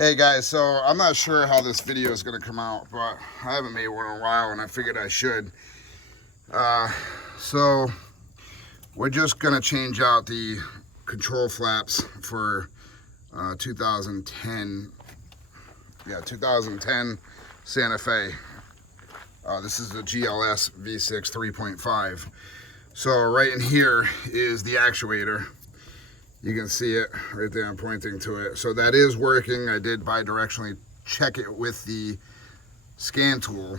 Hey guys, so I'm not sure how this video is going to come out, but I haven't made one in a while and I figured I should. So we're just going to change out the control flaps for 2010 Santa Fe. This is the GLS V6 3.5. So right in here is the actuator. You can see it right there, I'm pointing to it. So that is working. I did bidirectionally check it with the scan tool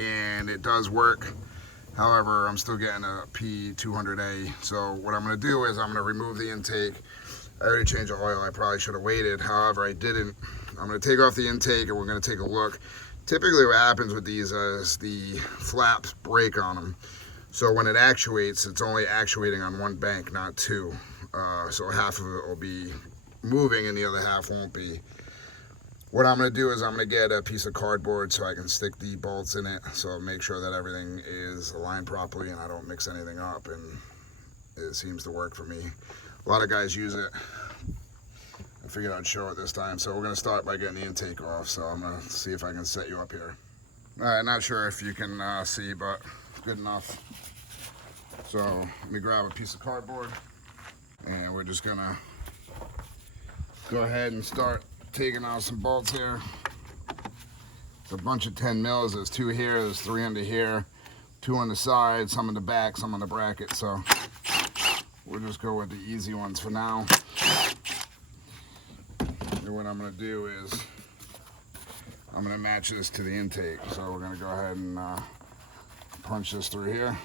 and it does work. However, I'm still getting a P200A. So what I'm gonna do is I'm gonna remove the intake. I already changed the oil, I probably should have waited. However, I didn't. I'm gonna take off the intake and we're gonna take a look. Typically what happens with these is the flaps break on them. So when it actuates, it's only actuating on one bank, not two. So half of it will be moving and the other half won't be. What I'm going to do is I'm going to get a piece of cardboard so I can stick the bolts in it, so make sure that everything is aligned properly and I don't mix anything up, and it seems to work for me. A lot of guys use it. I figured I'd show it this time. So we're going to start by getting the intake off, so I'm going to see if I can set you up here. Alright, not sure if you can see, but good enough. So let me grab a piece of cardboard. And we're just gonna go ahead and start taking out some bolts here. It's a bunch of 10 mils. There's 2 here, there's 3 under here, 2 on the side, some in the back, some on the bracket. So we'll just go with the easy ones for now. And what I'm gonna do is I'm gonna match this to the intake. So we're gonna go ahead and punch this through here.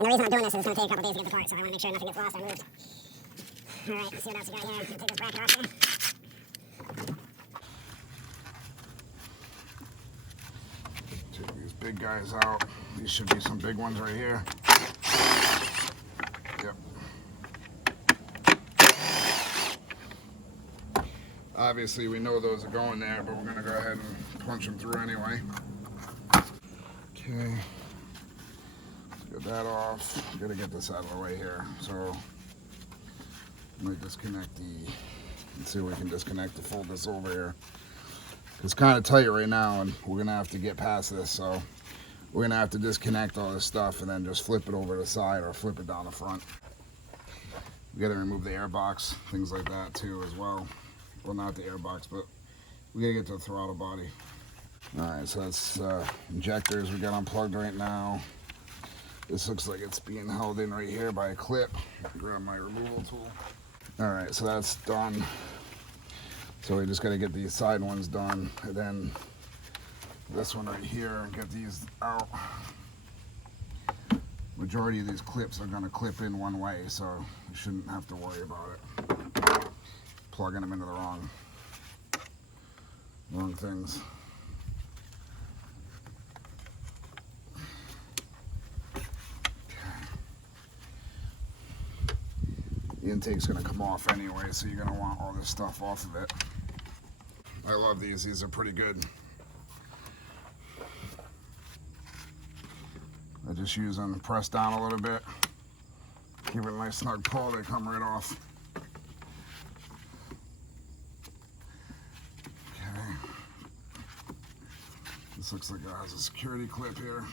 And the reason I'm doing this is it's going to take a couple days to get the part, so I want to make sure nothing gets lost or moved. Alright, let's see what else we got here. Take this bracket off here. Take these big guys out. These should be some big ones right here. Yep. Obviously we know those are going there, but we're going to go ahead and punch them through anyway. Okay. Get that off. Gotta get this out of the way here. So let me disconnect let's see if we can disconnect to fold this over here. It's kind of tight right now and we're gonna have to get past this, so we're gonna have to disconnect all this stuff and then just flip it over to the side or flip it down the front. We gotta remove the air box, things like that too as well. Well, not the air box, but we gotta get to the throttle body. Alright, so that's injectors we got unplugged right now. This looks like it's being held in right here by a clip. Grab my removal tool. All right, so that's done. So we just got to get these side ones done, and then this one right here, and get these out. Majority of these clips are going to clip in one way, so you shouldn't have to worry about it. Plugging them into the wrong things. The intake's gonna come off anyway, so you're gonna want all this stuff off of it. I love these are pretty good. I just use them to press down a little bit. Give it a nice snug pull, they come right off. Okay. This looks like it has a security clip here.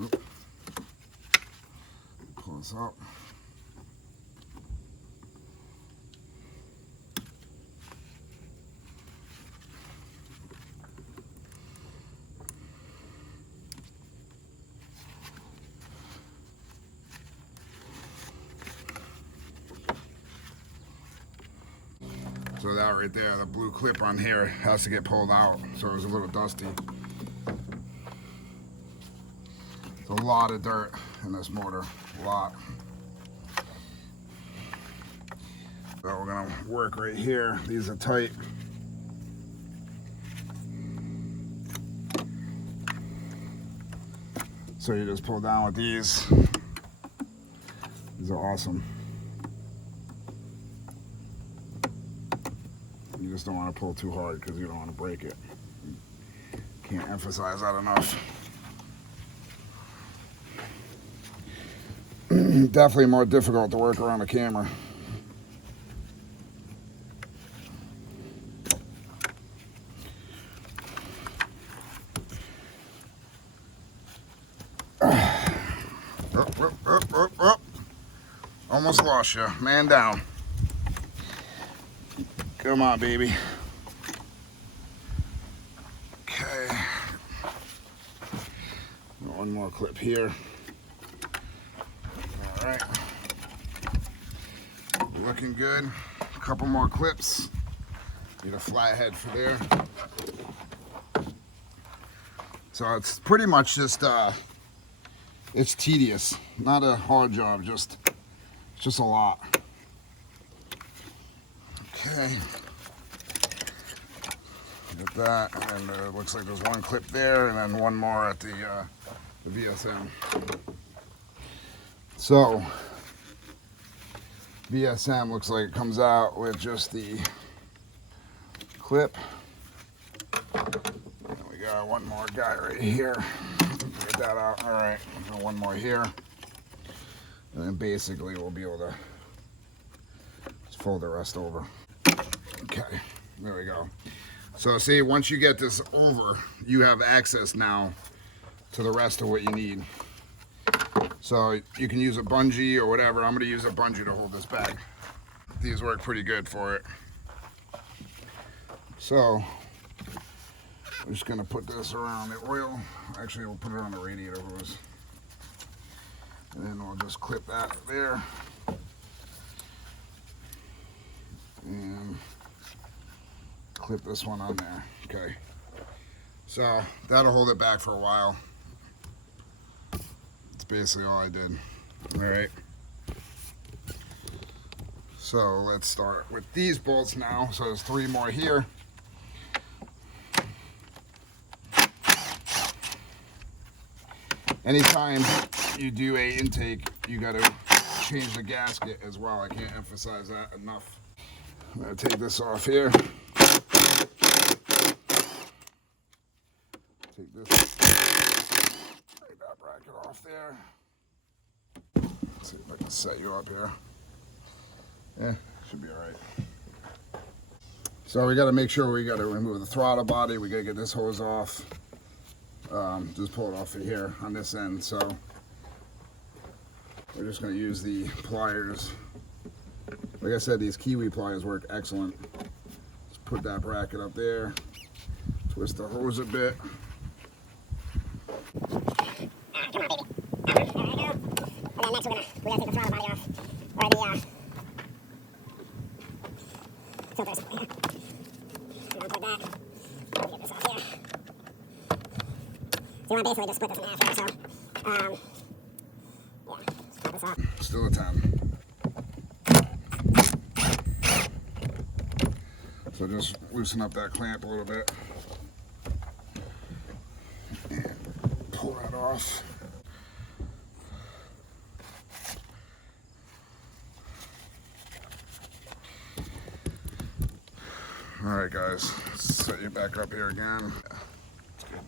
Oop. Pull this up. So that right there, the blue clip on here has to get pulled out, so it was a little dusty. There's a lot of dirt in this motor, a lot. So we're gonna work right here. These are tight. So you just pull down with these. These are awesome. You just don't want to pull too hard because you don't want to break it. Can't emphasize that enough. Definitely more difficult to work around a camera. Up. Almost lost you. Man down. Come on, baby. Okay. One more clip here. All right. Looking good. A couple more clips. Need a flathead for there. So it's pretty much just it's tedious, not a hard job, just a lot. Okay, get that, and it looks like there's one clip there, and then one more at the VSM. So VSM looks like it comes out with just the clip. And we got one more guy right here. Get that out. All right, one more here, and then basically we'll be able to just fold the rest over. Okay, there we go. So see, once you get this over, you have access now to the rest of what you need. So you can use a bungee or whatever. I'm going to use a bungee to hold this back. These work pretty good for it. So we're just going to put this around the oil. Actually, we'll put it on the radiator hose. And then we'll just clip that there. And clip this one on there. Okay. So that'll hold it back for a while. That's basically all I did. All right. So let's start with these bolts now. So there's 3 more here. Anytime you do a intake, you got to change the gasket as well. I can't emphasize that enough. I'm going to take this off here. Take this, take that bracket off there. Let's see if I can set you up here. Yeah, should be all right. So we got to make sure we got to remove the throttle body. We got to get this hose off. Just pull it off of here on this end. So we're just going to use the pliers. Like I said, these Kiwi pliers work excellent. Just put that bracket up there, twist the hose a bit. Come on, baby. There we go. And then next we gotta take the throttle body off, or the filters. So don't put that. Get this off here. So you want to basically just split this in half here. So yeah, split this off. Still a 10. So just loosen up that clamp a little bit. And pull that off. All right, guys, let's set you back up here again. That's good.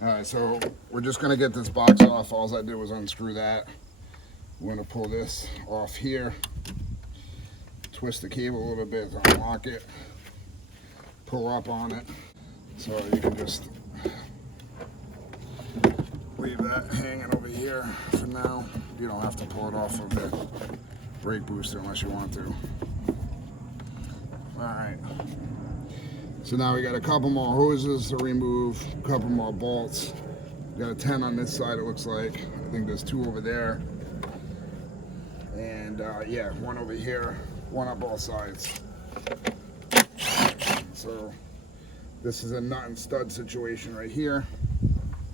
All right, so we're just gonna get this box off. All I did was unscrew that. We're gonna pull this off here, twist the cable a little bit to unlock it, pull up on it. So you can just leave that hanging over here for now. You don't have to pull it off of the brake booster unless you want to. All right. So now we got a couple more hoses to remove, a couple more bolts. We got a 10 on this side, it looks like. I think there's 2 over there. And yeah, 1 over here, 1 on both sides. So this is a nut and stud situation right here.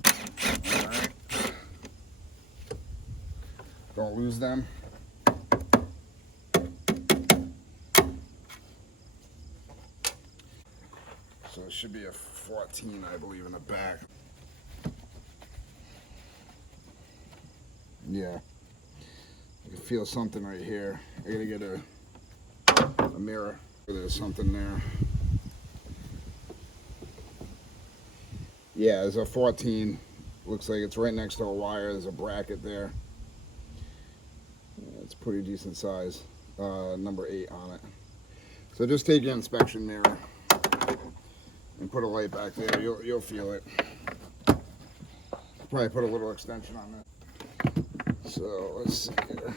All right. Don't lose them. So it should be a 14, I believe, in the back. Yeah. I can feel something right here. I gotta get a mirror. There's something there. Yeah, there's a 14 Looks like it's right next to a wire. There's a bracket there. It's pretty decent size. Number 8 on it. So just take your inspection mirror and put a light back there. You'll feel it. Probably put a little extension on that. So let's see here.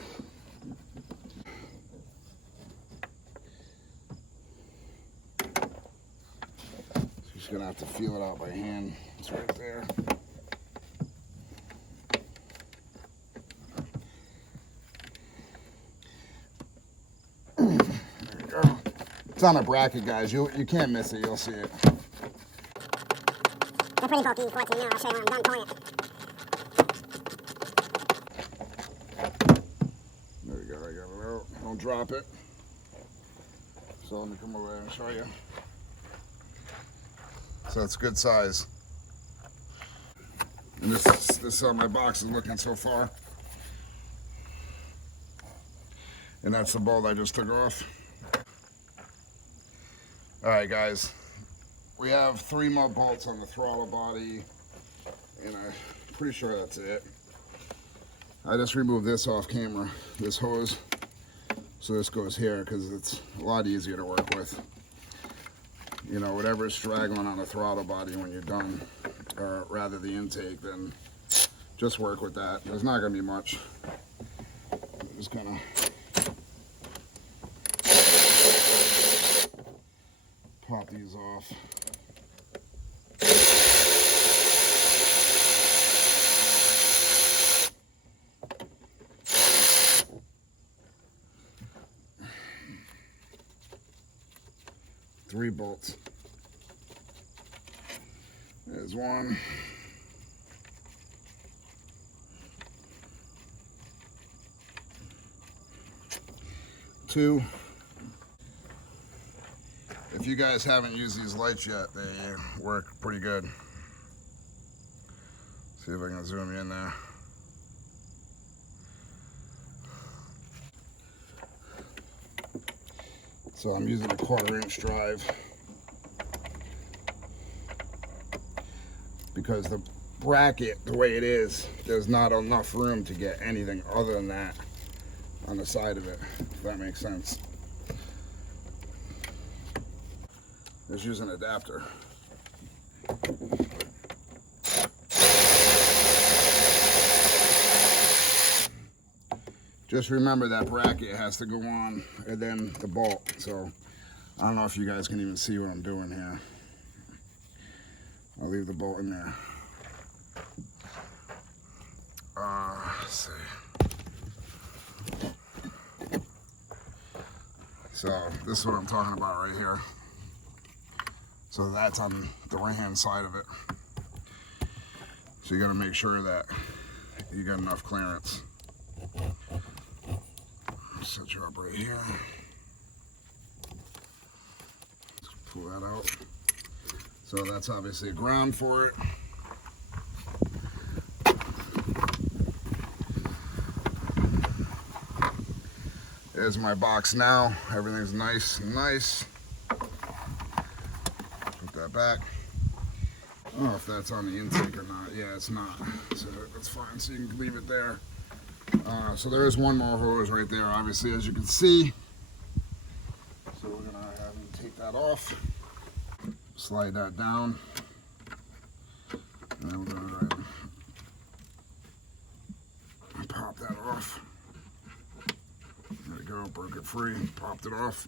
Just gonna have to feel it out by hand. It's right there. There you go. It's on a bracket, guys. You can't miss it. You'll see it. They're pretty bulky quartz in there. I'll show you when I'm done pulling it. There we go. I got it out. Don't drop it. So let me come over there and show you. So it's good size. And this is how my box is looking so far. And that's the bolt I just took off. Alright guys, we have 3 more bolts on the throttle body, and I'm pretty sure that's it. I just removed this off camera, this hose, so this goes here because it's a lot easier to work with. You know, whatever's straggling on the throttle body when you're done, or rather the intake, then just work with that. There's not going to be much. I'm just going to pop these off. Three bolts. There's one. Two. If you guys haven't used these lights yet, they work pretty good. See if I can zoom you in there. So I'm using a 1/4-inch drive because the bracket, the way it is, there's not enough room to get anything other than that on the side of it, if that makes sense. Just use an adapter. Just remember that bracket has to go on and then the bolt. So I don't know if you guys can even see what I'm doing here. I'll leave the bolt in there. Let's see. So this is what I'm talking about right here. So that's on the right hand side of it. So you gotta make sure that you got enough clearance. Set you up right here. Pull that out. So that's obviously a ground for it. There's my box now. Everything's nice and nice. Put that back. I don't know if that's on the intake or not. Yeah, it's not. So that's fine. So you can leave it there. So there is one more hose right there, obviously, as you can see. So we're gonna have him take that off, slide that down, and then we're gonna go ahead and pop that off. There we go, broke it free, popped it off.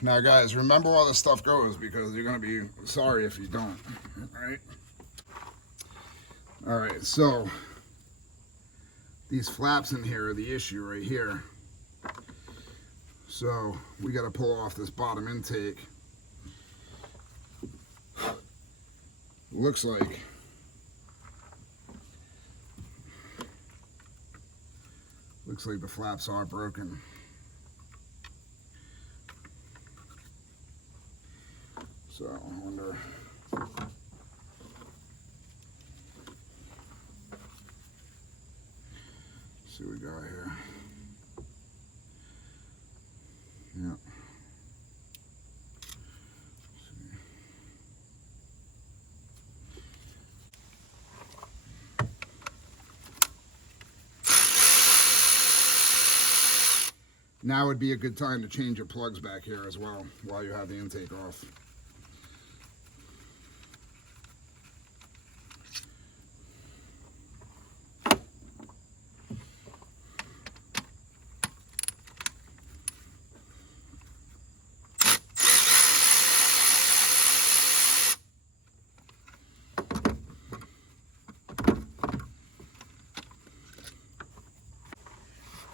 Now guys, remember where this stuff goes because you're gonna be sorry if you don't, right? All right, so these flaps in here are the issue right here. So we got to pull off this bottom intake. Looks like the flaps are broken. So I wonder. See what we got here. Yeah. Now would be a good time to change your plugs back here as well while you have the intake off.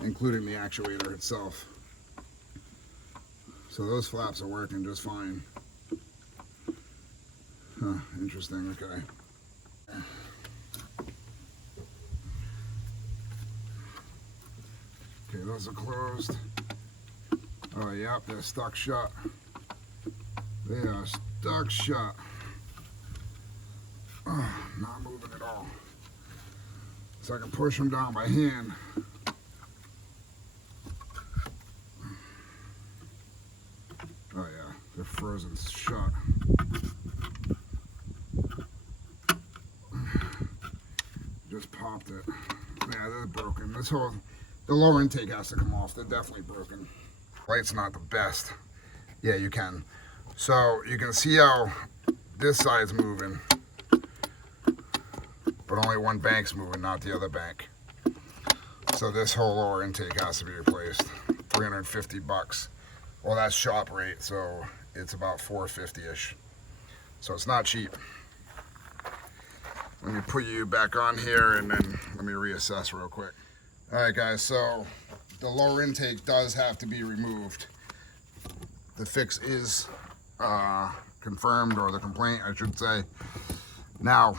Including the actuator itself. So those flaps are working just fine. Huh, interesting, okay. Okay, those are closed. Oh, yep, they're stuck shut. They are stuck shut. Oh, not moving at all. So I can push them down by hand. Oh yeah, they're frozen shut. Just popped it. Yeah, they're broken. The lower intake has to come off. They're definitely broken. Light's not the best. Yeah, you can. So you can see how this side's moving, but only one bank's moving, not the other bank. So this whole lower intake has to be replaced. 350 bucks. Well, that's shop rate, so it's about 450-ish. So it's not cheap. Let me put you back on here and then let me reassess real quick. All right, guys, so the lower intake does have to be removed. The fix is confirmed, or the complaint, I should say. Now,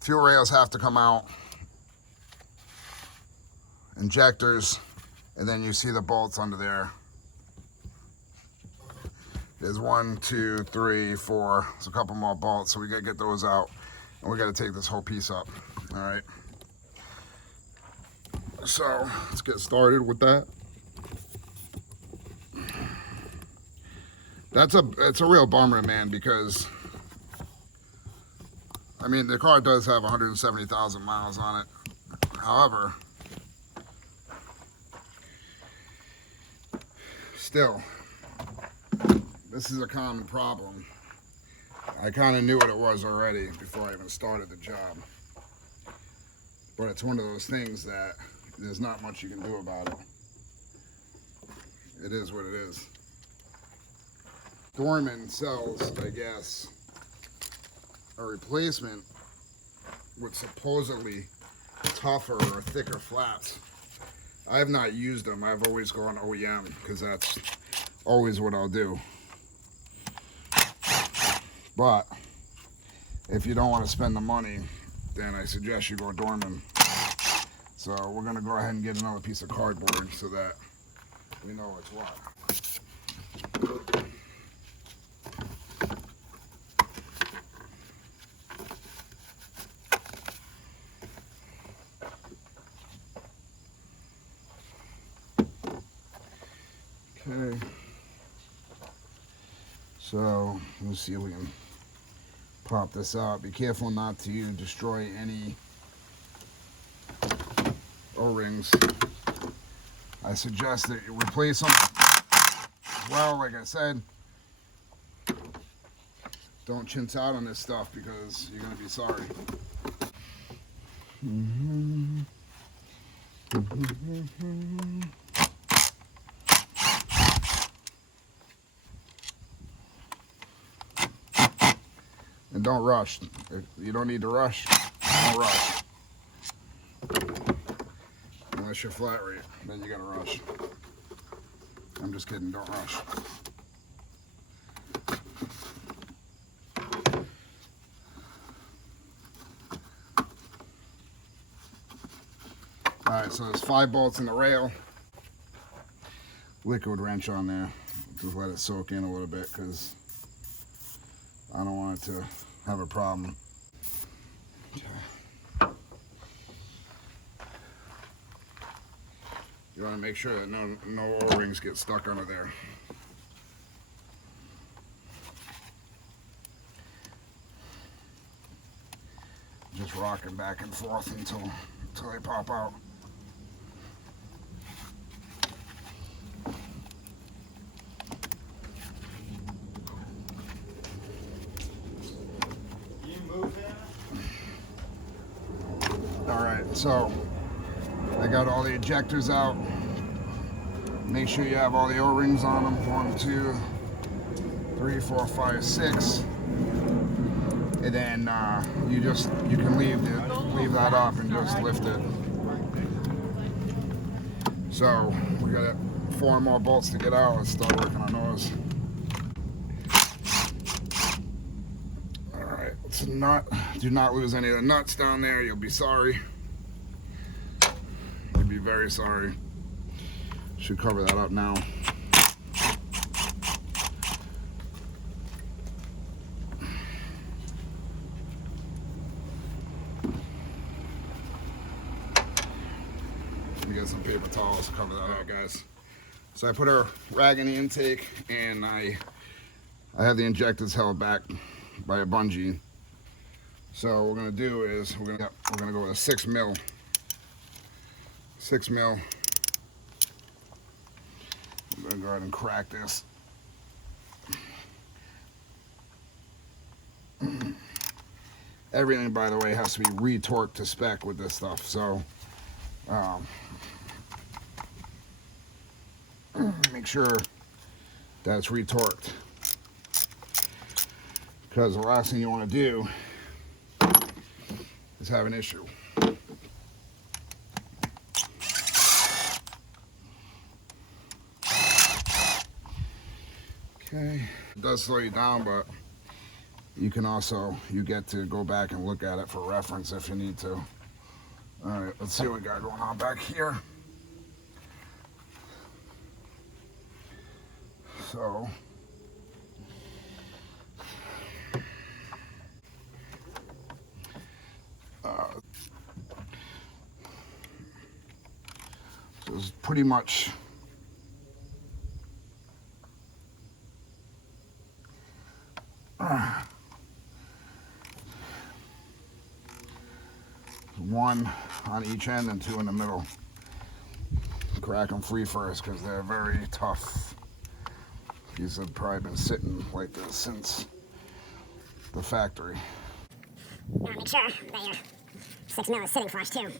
fuel rails have to come out, injectors, and then you see the bolts under there. There's 1, 2, 3, 4. There's a couple more bolts, so we gotta get those out, and we gotta take this whole piece up. All right. So let's get started with that. It's a real bummer, man, because I mean the car does have 170,000 miles on it. However, still, this is a common problem. I kind of knew what it was already before I even started the job. But it's one of those things that there's not much you can do about it. It is what it is. Dorman sells, I guess, a replacement with supposedly tougher or thicker flaps. I have not used them. I've always gone OEM because that's always what I'll do. But if you don't want to spend the money, then I suggest you go Dorman. So we're going to go ahead and get another piece of cardboard so that we know what's what. Okay. So let's see if we can pop this out. Be careful not to destroy any O-rings. I suggest that you replace them. Well, like I said, don't chintz out on this stuff because you're going to be sorry. And don't rush. If you don't need to rush, don't rush. Unless you're flat rate, then you gotta rush. I'm just kidding, don't rush. Alright, so there's 5 bolts in the rail. Liquid wrench on there. Just let it soak in a little bit because I don't want it to have a problem. You want to make sure that no O-rings get stuck under there. Just rocking back and forth until they pop out. So I got all the ejectors out. Make sure you have all the O-rings on them. 1, 2, 3, 4, 5, 6. And then you can leave that up and just lift it. So we got 4 more bolts to get out. Let's start working on those. All right, do not lose any of the nuts down there. You'll be sorry. You'll be very sorry. Should cover that up now. We got some paper towels to cover that up, guys. So I put a rag in the intake, and I have the injectors held back by a bungee. So what we're gonna do is we're gonna go with a 6 mil. 6 mil. I'm gonna go ahead and crack this. Everything, by the way, has to be retorqued to spec with this stuff. So make sure that's retorqued, because the last thing you want to do is have an issue. Okay, it does slow you down, but you get to go back and look at it for reference if you need to. All right, let's see what we got going on back here. So it's pretty much one on each end and 2 in the middle. Crack them free first because they're very tough. These have probably been sitting like this since the factory. You want to make sure that your 6 mil is sitting flush too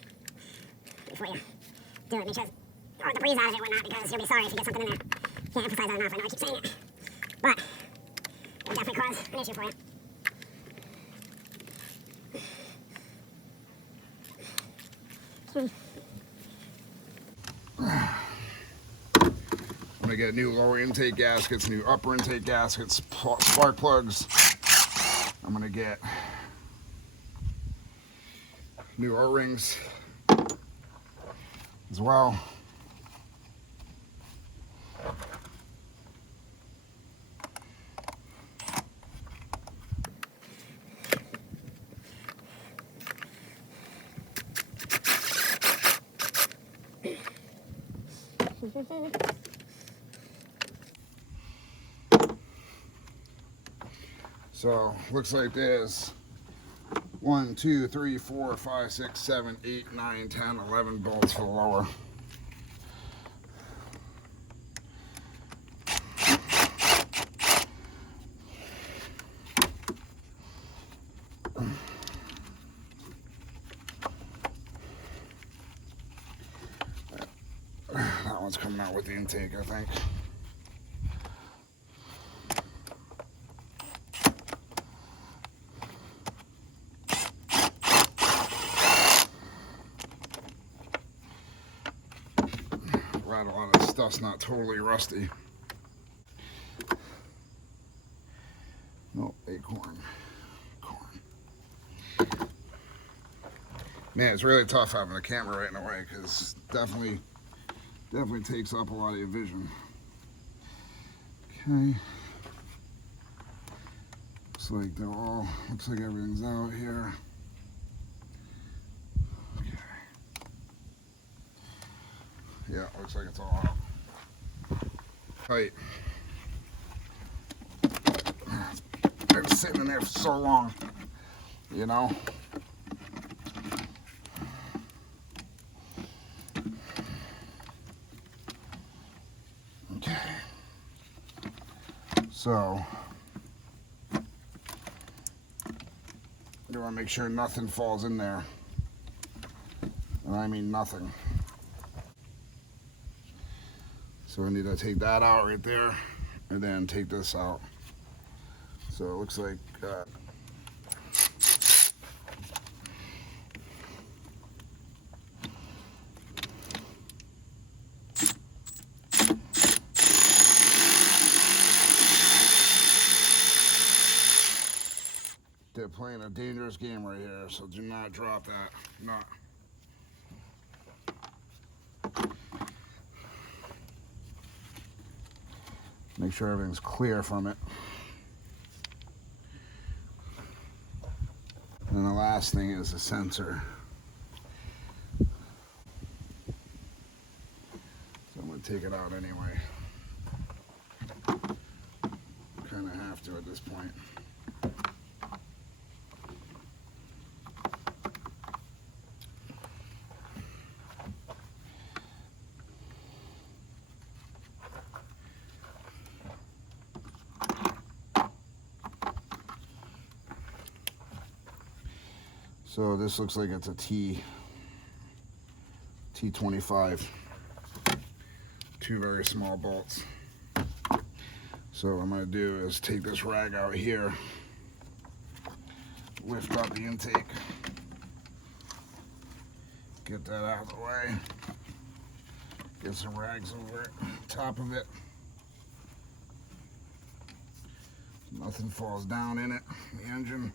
before you do it. Make sure or the breeze out of it or whatnot, because you'll be sorry if you get something in there. Can't emphasize that enough. I know I keep saying it, but it'll definitely cause an issue for you. Okay. I'm gonna get new lower intake gaskets, new upper intake gaskets, spark plugs. I'm gonna get new O-rings as well. So looks like there's 1, 2, 3, 4, 5, 6, 7, 8, 9, 10, 11 bolts for the lower. That one's coming out with the intake, I think. Glad a lot of this stuff's not totally rusty. Nope, acorn. Corn. Man, it's really tough having the camera right in the way, because definitely takes up a lot of your vision. Okay. Looks like everything's out here. Okay. Yeah, looks like it's all out. Tight. It's been sitting in there for so long, you know. Okay. So you want to make sure nothing falls in there. And I mean nothing. So I need to take that out right there and then take this out. So it looks like they're playing a dangerous game right here, so do not drop that. Not. Make sure everything's clear from it. And the last thing is the sensor. So I'm going to take it out anyway. Kind of have to at this point. So this looks like it's a T25. Two very small bolts. So what I'm going to do is take this rag out here, lift up the intake, get that out of the way, get some rags over it, top of it. Nothing falls down in it, the engine.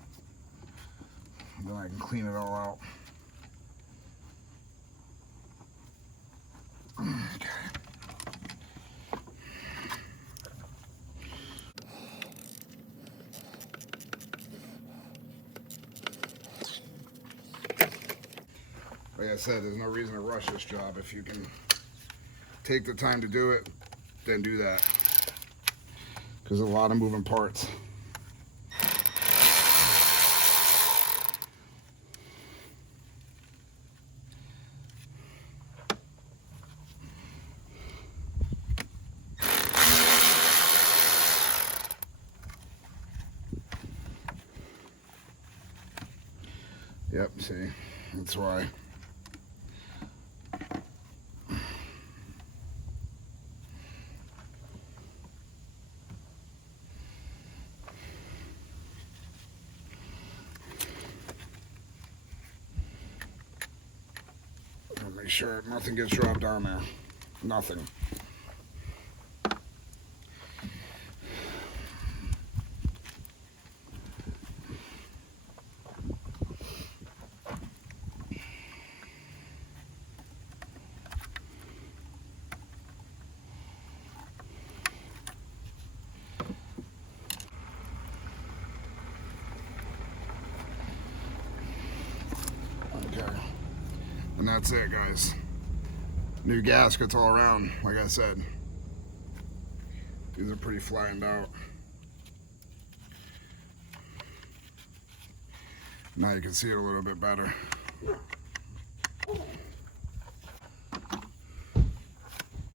Then I can clean it all out. Okay. Like I said, there's no reason to rush this job. If you can take the time to do it, then do that. Because there's a lot of moving parts. Yep, see, that's why. Make sure nothing gets dropped down there. Nothing. Okay. And that's it, guys. New gaskets all around, like I said. These are pretty flattened out. Now you can see it a little bit better.